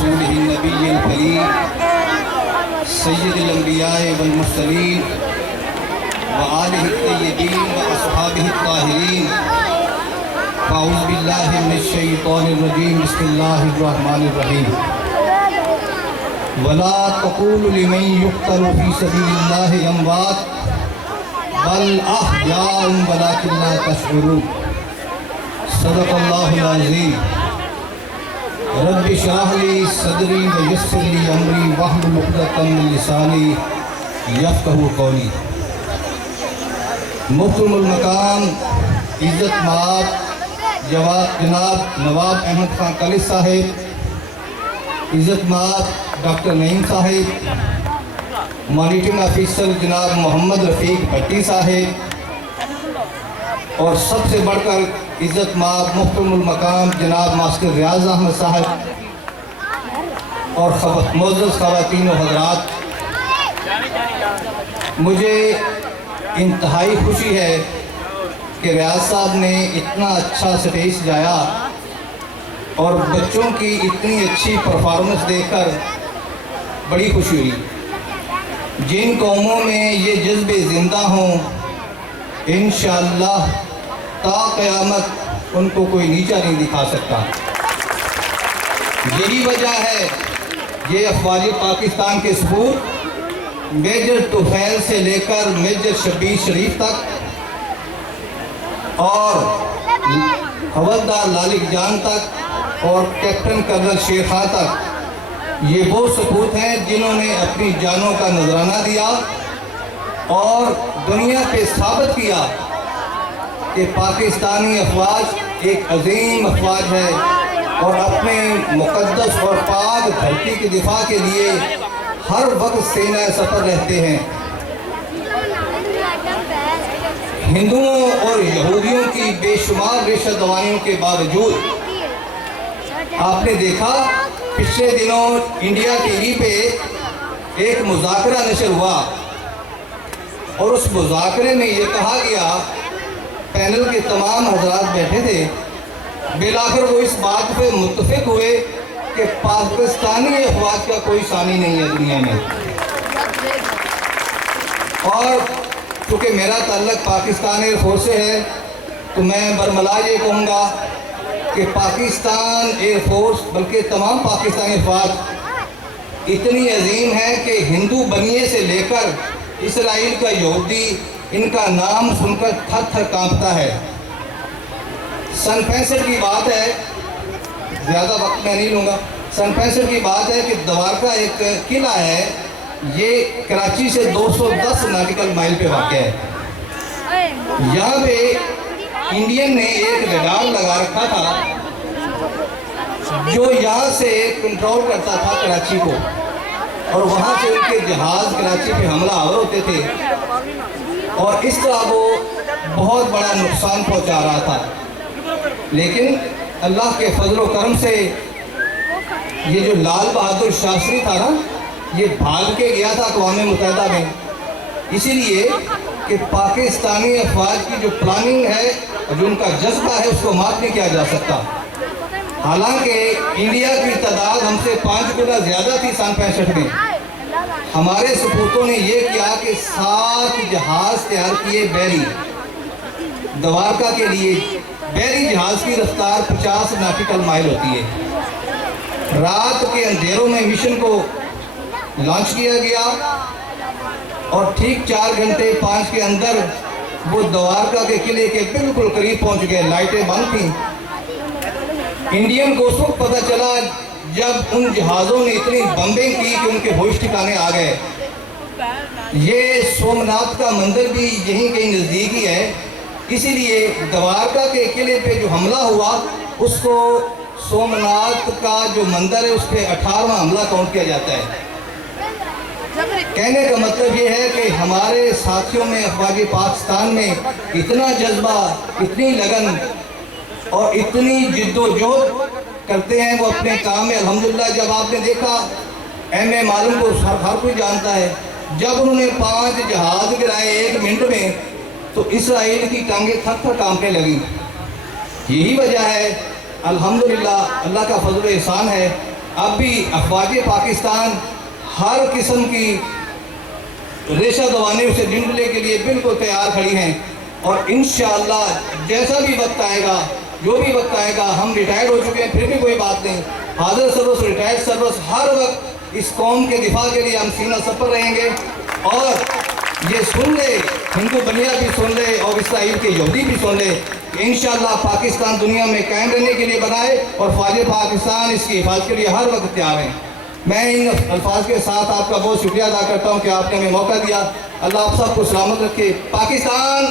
रसूलिही नबिय्यिल करीम सय्यिदिल अंबिया वल मुरसलीन व आलिहि तय्यबीन व अस्हाबिहि ताहिरीन। अऊज़ु बिल्लाहि मिनश शैतानिर रजीम। बिस्मिल्लाहिर रहमानिर रहीम। वला तक़ूलु लिमन युक़्तलु फ़ी सबीलिल्लाहि अमवात बल अहयाउन वलाकिन ला तशऊरून। सदक़ल्लाहुल अज़ीम। रब्बि इश्रह ली सदरी व यस्सिर ली अमरी वहलुल उक़दतम मिन लिसानी यफ़क़हू क़ौली। मुहतरमुल मकाम इज़्ज़त माब जनाब नवाब अहमद खान कालिद साहिब, इज़्ज़त माब doctor Naeem Sahib, monitoring officer जनाब मोहम्मद रफ़ीक भट्टी साहिब और सबसे बढ़कर इज़्ज़त माब मुहतरमुल मकाम जनाब मास्टर रियाज अहमद साहब और मोअज़्ज़ज़ ख़वातीन व हज़रात, मुझे इंतहाई खुशी है कि रियाज साहब ने इतना अच्छा स्टेज सजाया और बच्चों की इतनी अच्छी परफॉर्मेंस देखकर बड़ी खुशी हुई। जिन कौमों में ये जज्बे ज़िंदा हों इंशाअल्लाह ता क़यामत उनको कोई नीचा नहीं दिखा सकता। यही वजह है ये अफ़वाज पाकिस्तान के सबूत मेजर तुफ़ैल से लेकर मेजर शब्बीर शरीफ तक और हवलदार लालिक जान तक और कैप्टन कर्नल शेर खां तक, ये वो सबूत हैं जिन्होंने अपनी जानों का नजराना दिया और दुनिया पे साबित किया कि पाकिस्तानी अफवाज एक अजीम अफवाज है और अपने मुक़द्दस और पाक धरती के दिफा के लिए हर वक्त सेना सफ़र रहते हैं। हिंदुओं और यहूदियों की बेशुमार रेशा दवाइयों के बावजूद आपने देखा पिछले दिनों इंडिया टीवी पे एक मुज़ाकरा नशर हुआ और उस मुज़ाकरे में ये कहा गया, पैनल के तमाम हज़रात बैठे थे, बिलाखिर वो इस बात पे मुत्तफ़िक़ हुए कि पाकिस्तानी अफवाज का कोई सानी नहीं है दुनिया में। और क्योंकि मेरा ताल्लुक़ पाकिस्तान एयरफोर्स से है तो मैं बरमला ये कहूँगा कि पाकिस्तान एयरफोर्स बल्कि तमाम पाकिस्तानी अफवाज इतनी अजीम है कि हिंदू बनिए से लेकर इसराइल का यहूदी इनका नाम सुनकर थर थर कांपता है। सन 65 की बात है, ज़्यादा वक्त मैं नहीं लूँगा। सन 65 की बात है कि द्वारका एक किला है, ये कराची से 210 नॉटिकल माइल पे वाक़ है। यहाँ पे इंडियन ने एक रडार लगा रखा था जो यहाँ से कंट्रोल करता था कराची को और वहाँ से उनके जहाज़ कराची पे हमला आवर होते थे और इस तरह वो बहुत बड़ा नुकसान पहुँचा रहा था। लेकिन अल्लाह के फजल करम से ये जो लाल बहादुर शास्त्री था ना, ये भाग के गया था अक़वाम मुत्तहिदा में, इसीलिए कि पाकिस्तानी अफवाज की जो प्लानिंग है और जो उनका जज्बा है उसको माफ़ नहीं किया जा सकता। हालांकि इंडिया की तादाद हमसे 5 गुना ज़्यादा थी सन 65 में। हमारे सपूतों ने ये किया कि 7 जहाज़ तैयार किए बैरी द्वारका के लिए। बैरी जहाज़ की रफ्तार 50 नॉटिकल माइल होती है। रात के अंधेरों में मिशन को लॉन्च किया गया और ठीक 4 घंटे 5 के अंदर वो द्वारका के किले के बिल्कुल करीब पहुंच गए। लाइटें बंद थीं। इंडियन को उस वक्त पता चला जब उन जहाज़ों ने इतनी बम्बिंग की कि उनके होश ठिकाने आ गए। ये सोमनाथ का मंदिर भी यहीं कहीं नज़दीक ही है, इसीलिए द्वारका के किले पे जो हमला हुआ उसको सोमनाथ का जो मंदिर है उस पर 18वां हमला काउंट किया जाता है। कहने का मतलब ये है कि हमारे साथियों में अफवाज पाकिस्तान में इतना जज्बा, इतनी लगन और इतनी जिद्दोजहद करते हैं वो अपने काम में। अल्हम्दुलिल्लाह जब आपने देखा M.A. मालूम को हर कोई जानता है, जब उन्होंने 5 जहाज़ गिराए 1 मिनट में तो इसराइल की टांगें थर थर कांपने लगी। यही वजह है अल्हम्दुलिल्लाह, अल्लाह का फजल एहसान है, अब भी अफवाज पाकिस्तान हर किस्म की रेशा दबाने उसे निपटने के लिए बिल्कुल तैयार खड़ी हैं। और इंशाअल्लाह जैसा भी वक्त आएगा, जो भी वक्त आएगा, हम रिटायर्ड हो चुके हैं फिर भी कोई बात नहीं, हाजिर सर्वस रिटायर्ड सर्वस हर वक्त इस कौम के दिफा के लिए हम सीना सफर रहेंगे। और ये सुन ले, हिंदू दुनिया भी सुन ले और इसराइल के यहूदी भी सुन ले, इंशाअल्लाह पाकिस्तान दुनिया में कायम रहने के लिए बनाए और फ़ौज पाकिस्तान इसकी हिफाजत के लिए हर वक्त तैयार हैं। मैं इन अल्फाज के साथ आपका बहुत शुक्रिया अदा करता हूँ कि आपने हमें मौका दिया। अल्लाह आप सबको सलामत रखे। पाकिस्तान